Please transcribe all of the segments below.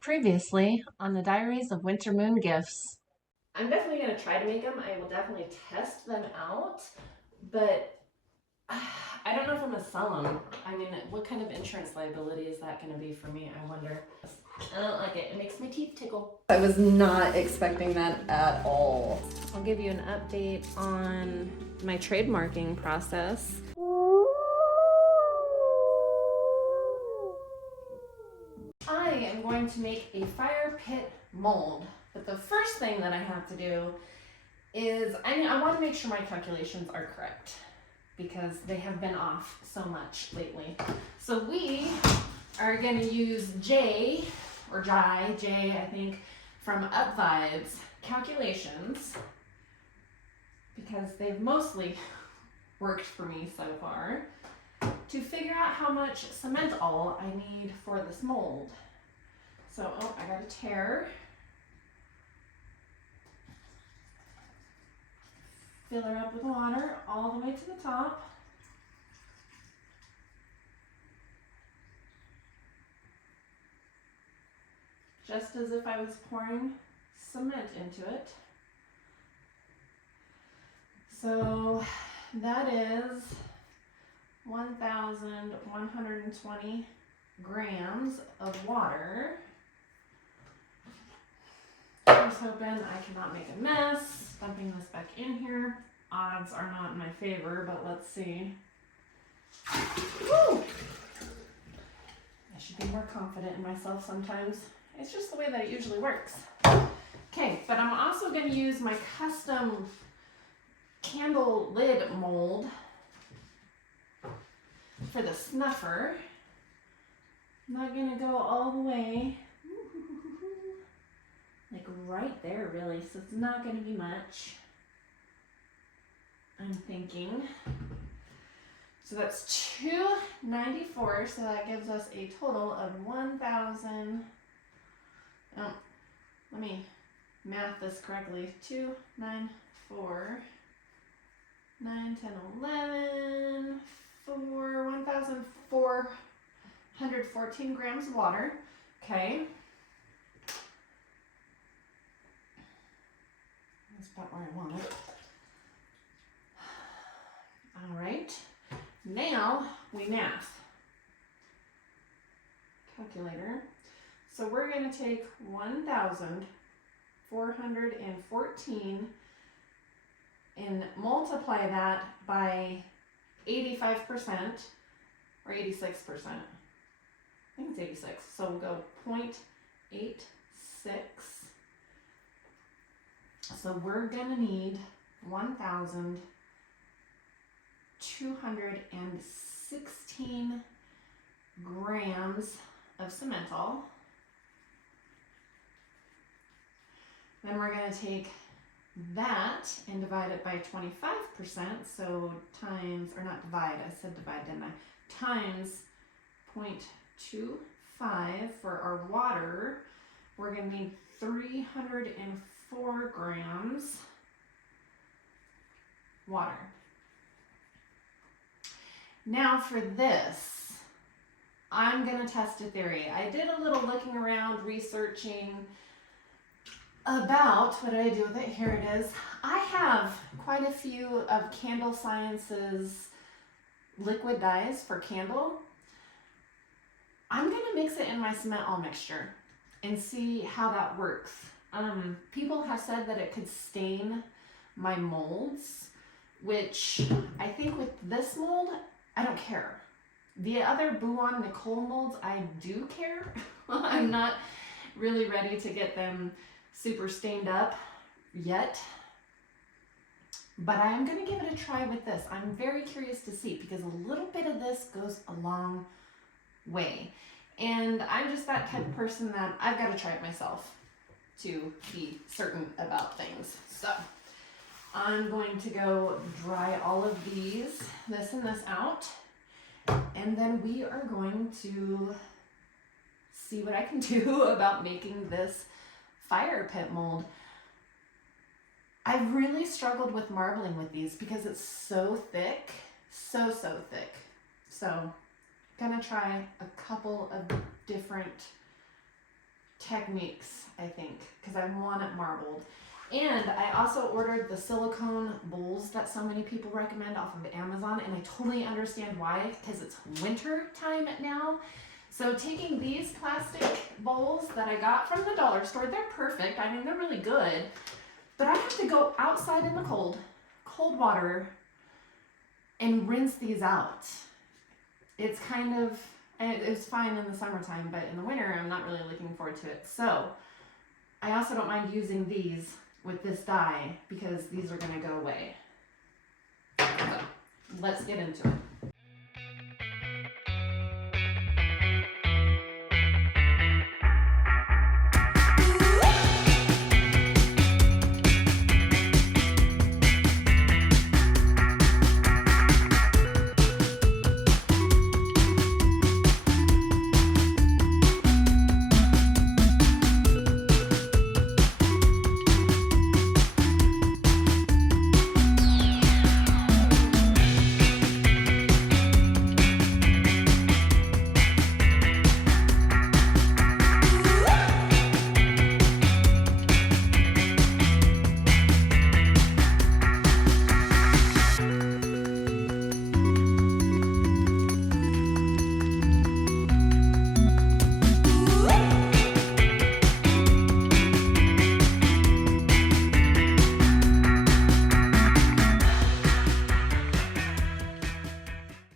Previously on the Diaries of Winter Moon Gifts. I'm definitely going to try to make them. I will definitely test them out, but I don't know if I'm going to sell them. I mean, what kind of insurance liability is that going to be for me? I wonder. I don't like it. It makes my teeth tickle. I was not expecting that at all. I'll give you an update on my trademarking process. I am going to make a fire pit mold, but the first thing that I have to do is I want to make sure my calculations are correct because they have been off so much lately. So we are going to use J I think, from Up Vibes calculations because they've mostly worked for me so far to figure out how much cement all I need for this mold. So, I got a tear. Fill her up with water all the way to the top. Just as if I was pouring cement into it. So that is 1,120 grams of water. I was hoping I cannot make a mess. Dumping this back in here. Odds are not in my favor, but let's see. Woo! I should be more confident in myself sometimes. It's just the way that it usually works. Okay, but I'm also going to use my custom candle lid mold for the snuffer. I'm not going to go all the way. Like right there, really, so it's not going to be much, I'm thinking. So that's 294, so that gives us a total of 1,000. Oh, let me math this correctly. 2, 9, 4, 9, 10, 11, 4, 1,414 grams of water. Okay. That's about where I want it. All right. Now we math. Calculator. So we're going to take 1,414 and multiply that by 85% or 86%. I think it's 86. So we'll go 0.86. So we're going to need 1,216 grams of Simmental. Then we're going to take that and divide it by 25%. So times, or not divide, I said divide, didn't I? Times 0.25 for our water. We're going to need 304 grams water. Now for this, I'm going to test a theory. I did a little looking around, researching about, what did I do with it? Here it is. I have quite a few of Candle Science's liquid dyes for candle. I'm going to mix it in my cement all mixture and see how that works. People have said that it could stain my molds, which I think with this mold, I don't care. The other Buon Nicole molds, I do care. I'm not really ready to get them super stained up yet, but I am going to give it a try with this. I'm very curious to see because a little bit of this goes a long way. And I'm just that type of person that I've got to try it myself to be certain about things. So I'm going to go dry all of these, this and this out, and then we are going to see what I can do about making this fire pit mold. I've really struggled with marbling with these because it's so thick, so thick. So gonna try a couple of different Techniques, I think, because I want it marbled. And I also ordered the silicone bowls that so many people recommend off of Amazon, and I totally understand why, because it's winter time now. So taking these plastic bowls that I got from the dollar store, they're perfect. I mean, they're really good. But I have to go outside in the cold water, and rinse these out. It's kind of, it's fine in the summertime, but in the winter, I'm not really looking forward to it. So I also don't mind using these with this dye because these are gonna go away. So let's get into it.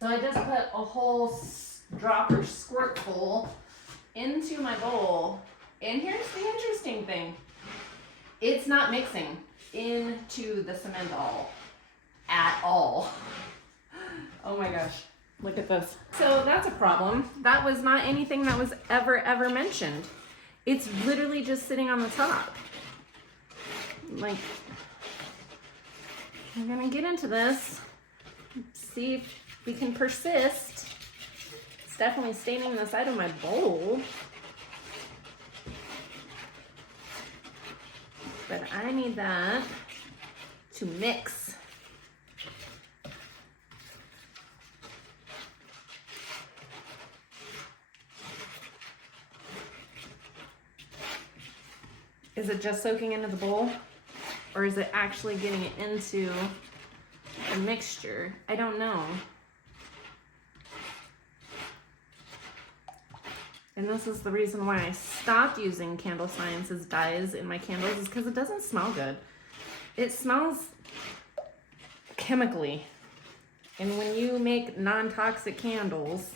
So I just put a whole drop or squirt full into my bowl. And here's the interesting thing. It's not mixing into the Simmental at all. Oh my gosh, look at this. So that's a problem. That was not anything that was ever mentioned. It's literally just sitting on the top. Like, I'm gonna get into this, see if we can persist. It's definitely staining the side of my bowl. But I need that to mix. Is it just soaking into the bowl? Or is it actually getting it into the mixture? I don't know. And this is the reason why I stopped using Candle Sciences dyes in my candles, is because it doesn't smell good. It smells chemically. And when you make non-toxic candles,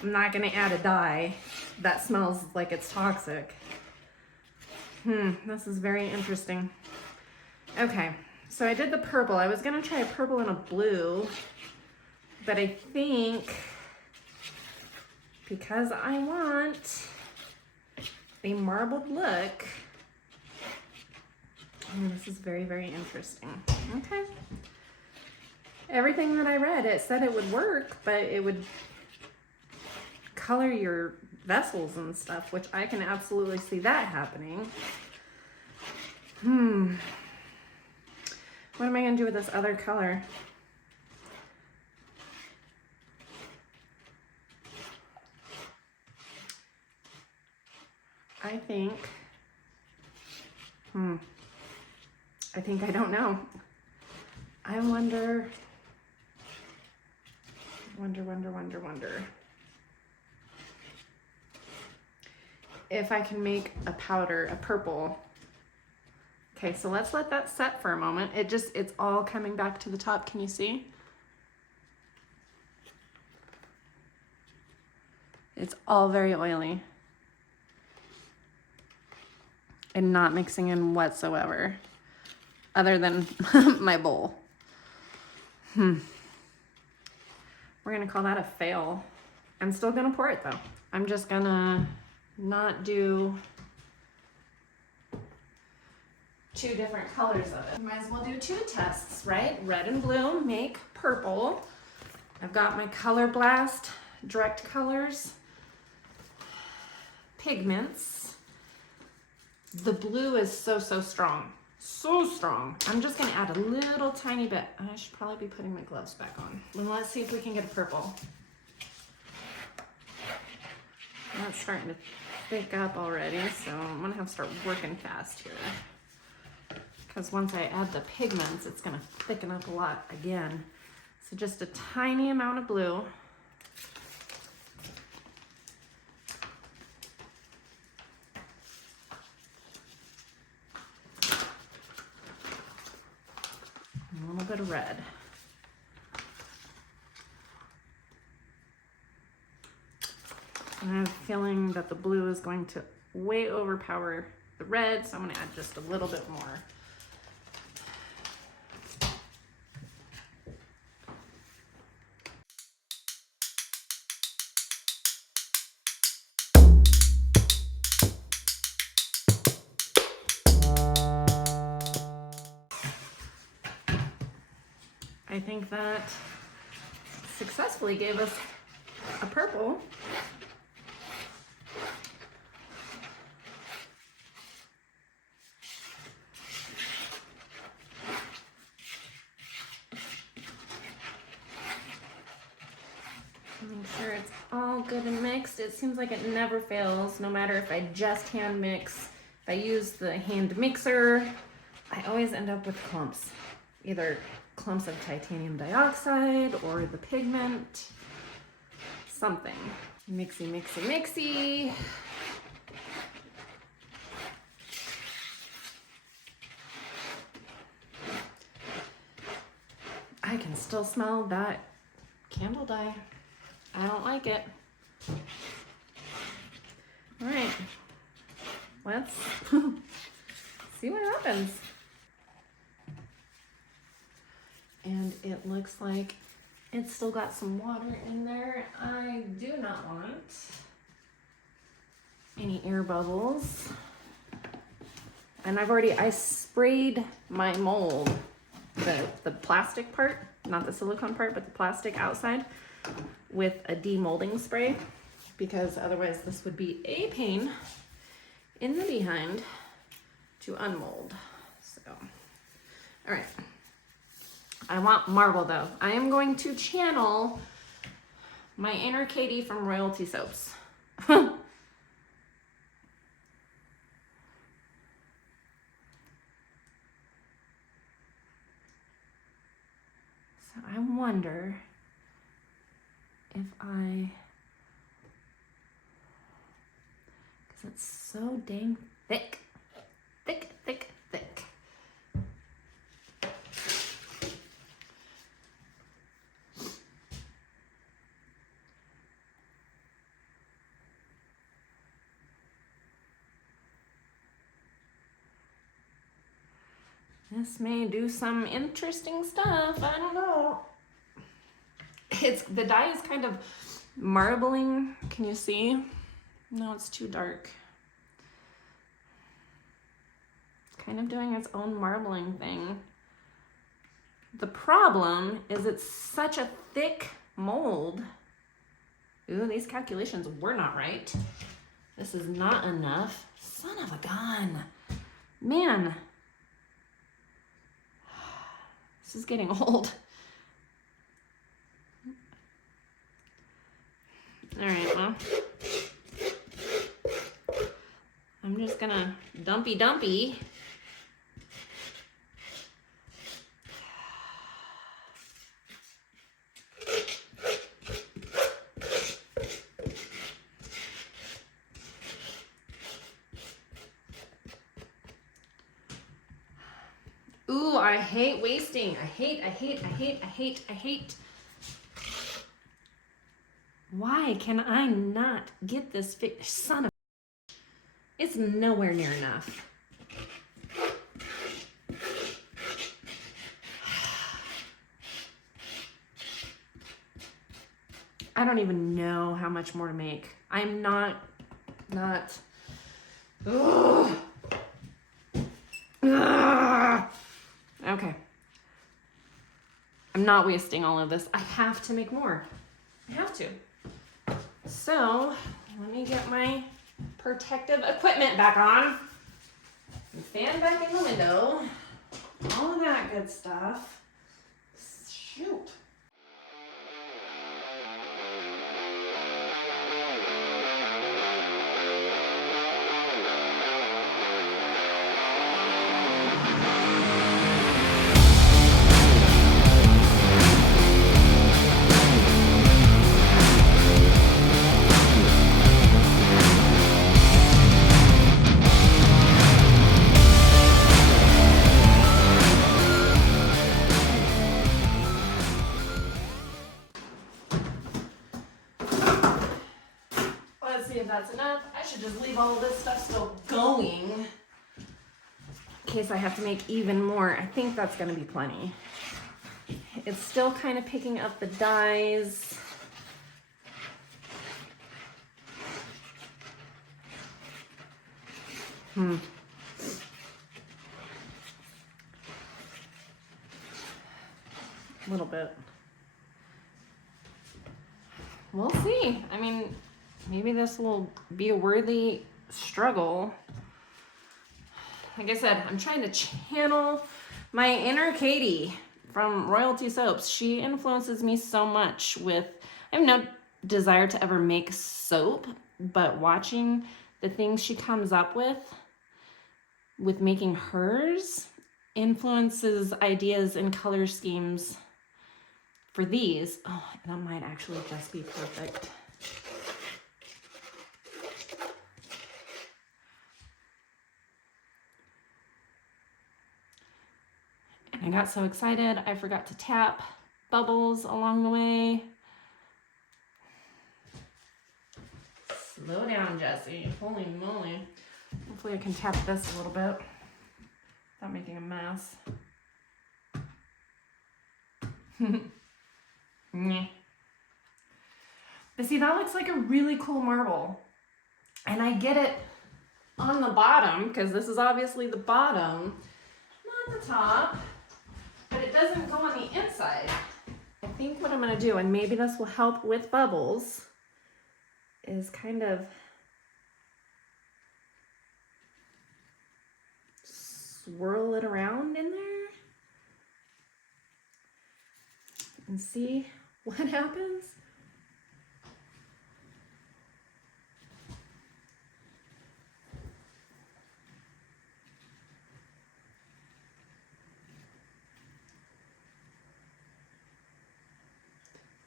I'm not gonna add a dye that smells like it's toxic. This is very interesting. Okay, so I did the purple. I was gonna try a purple and a blue, but I think because I want a marbled look, this is very interesting. Okay. Everything that I read, it said it would work, but it would color your vessels and stuff, which I can absolutely see that happening. What am I gonna do with this other color? I think I don't know. I wonder if I can make a powder, a purple. Okay, so let's let that set for a moment. It's all coming back to the top. Can you see? It's all very oily and not mixing in whatsoever, other than my bowl. We're gonna call that a fail. I'm still gonna pour it though. I'm just gonna not do 2 different colors of it. Might as well do 2 tests, right? Red and blue make purple. I've got my Color Blast Direct Colors pigments. The blue is so strong. So strong. I'm just gonna add a little tiny bit. I should probably be putting my gloves back on. And let's see if we can get a purple. That's starting to thick up already, so I'm gonna have to start working fast here. Because once I add the pigments, it's gonna thicken up a lot again. So just a tiny amount of blue. A little bit of red. And I have a feeling that the blue is going to way overpower the red, so I'm gonna add just a little bit more. I think that successfully gave us a purple. Make sure it's all good and mixed. It seems like it never fails, no matter if I just hand mix. If I use the hand mixer, I always end up with clumps. Either clumps of titanium dioxide or the pigment, something. Mixy, mixy, mixy. I can still smell that candle dye. I don't like it. All right, let's see what happens. And it looks like it's still got some water in there. I do not want any air bubbles. And I sprayed my mold, the plastic part, not the silicone part, but the plastic outside, with a demolding spray, because otherwise this would be a pain in the behind to unmold. So, all right. I want marble though. I am going to channel my inner Katie from Royalty Soaps. So I wonder if because it's so dang thick, thick, thick, thick. This may do some interesting stuff. I don't know. The dye is kind of marbling. Can you see? No, it's too dark. It's kind of doing its own marbling thing. The problem is it's such a thick mold. Ooh, these calculations were not right. This is not enough. Son of a gun. Man. This is getting old. All right, well, I'm just gonna dumpy. Ooh, I hate wasting. I hate. Why can I not get this fixed? Son of a... It's nowhere near enough. I don't even know how much more to make. I'm not. Ugh. Ugh. Okay. I'm not wasting all of this. I have to make more. I have to. So, let me get my protective equipment back on. Fan back in the window. All of that good stuff. Shoot. all this stuff still going in case I have to make even more. I think that's gonna be plenty. It's still kind of picking up the dyes. A little bit. We'll see. I mean, maybe this will be a worthy struggle. Like I said, I'm trying to channel my inner Katie from Royalty Soaps. She influences me so much with, I have no desire to ever make soap, but watching the things she comes up with making hers influences ideas and color schemes for these. Oh, that might actually just be perfect. And I got so excited, I forgot to tap bubbles along the way. Slow down, Jessie. Holy moly. Hopefully I can tap this a little bit without making a mess. But see, that looks like a really cool marble. And I get it on the bottom, because this is obviously the bottom, not the top, but it doesn't go on the inside. I think what I'm gonna do, and maybe this will help with bubbles, is kind of swirl it around in there and see what happens.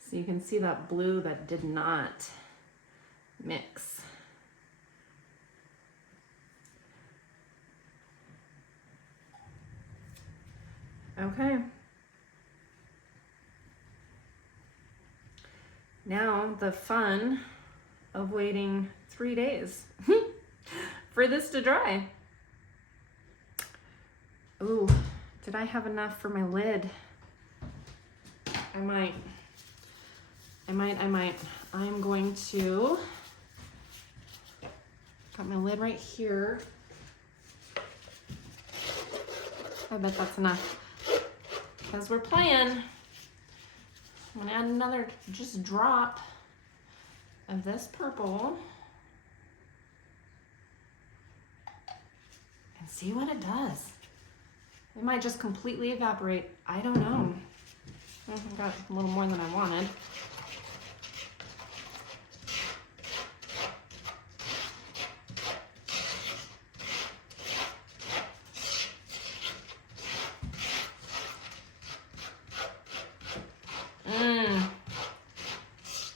So you can see that blue that did not mix. Okay. Now the fun of waiting 3 days for this to dry. Ooh, did I have enough for my lid? I might. I'm going to, got my lid right here. I bet that's enough. Because we're playing, I'm gonna add another just drop of this purple and see what it does. It might just completely evaporate. I don't know. I got a little more than I wanted.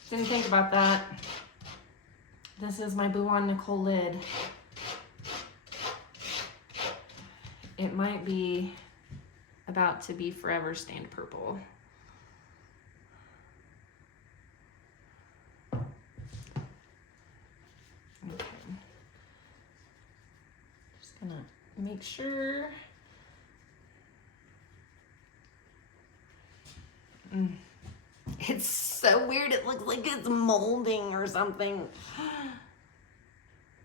Didn't think about that. This is my Boo on Nicole lid. It might be about to be forever stained purple. Okay. Just gonna make sure. It's so weird. It looks like it's molding or something.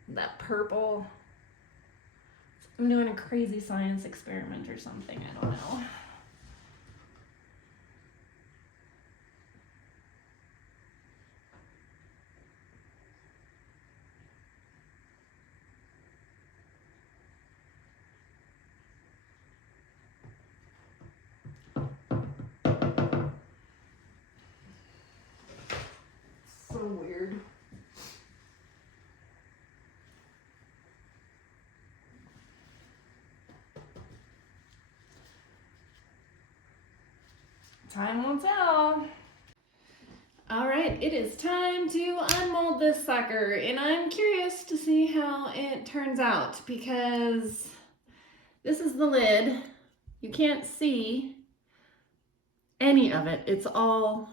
That purple. I'm doing a crazy science experiment or something. I don't know. So weird. Time will tell. All right, it is time to unmold this sucker, and I'm curious to see how it turns out because this is the lid. You can't see any of it. It's all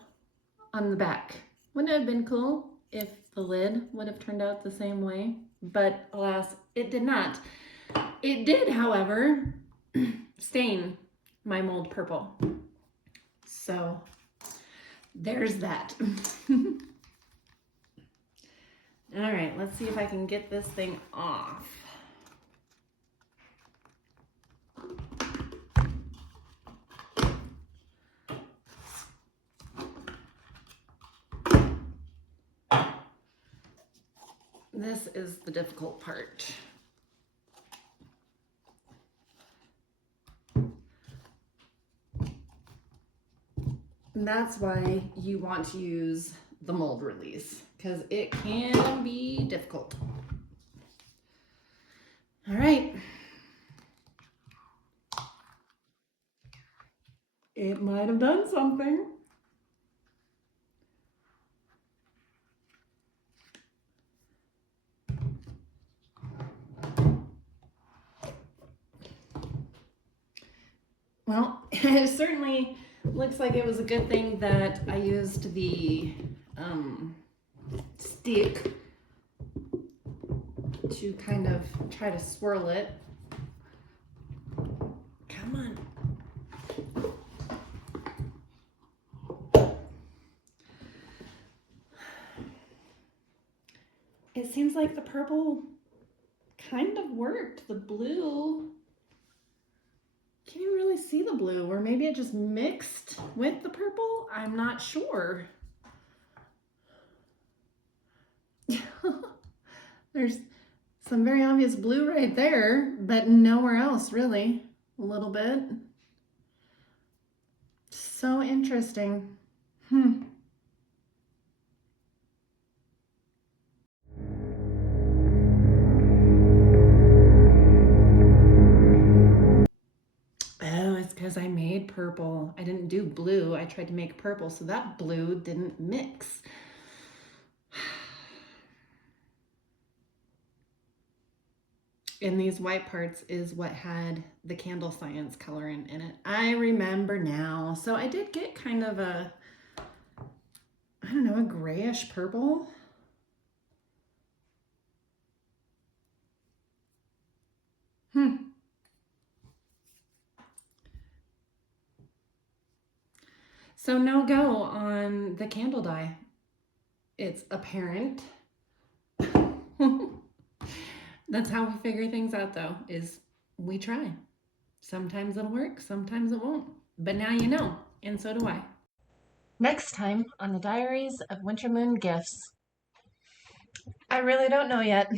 on the back. Wouldn't it have been cool if the lid would have turned out the same way? but alas, it did not. It did, however, stain my mold purple. So there's that. All right, let's see if I can get this thing off. This is the difficult part. And that's why you want to use the mold release, because it can be difficult. All right. It might have done something. Well, it certainly looks like it was a good thing that I used the stick to kind of try to swirl it. Come on. It seems like the purple kind of worked. The blue, can't even really see the blue, or maybe it just mixed with the purple. I'm not sure. There's some very obvious blue right there, but nowhere else really. A little bit. So interesting. Oh, it's because I made purple. I didn't do blue. I tried to make purple, so that blue didn't mix. And these white parts is what had the Candle Science coloring in it. I remember now. So I did get kind of a, I don't know, a grayish purple. So no go on the candle dye. It's apparent. That's how we figure things out though, is we try. Sometimes it'll work, sometimes it won't. But now you know, and so do I. Next time on the Diaries of Winter Moon Gifts. I really don't know yet.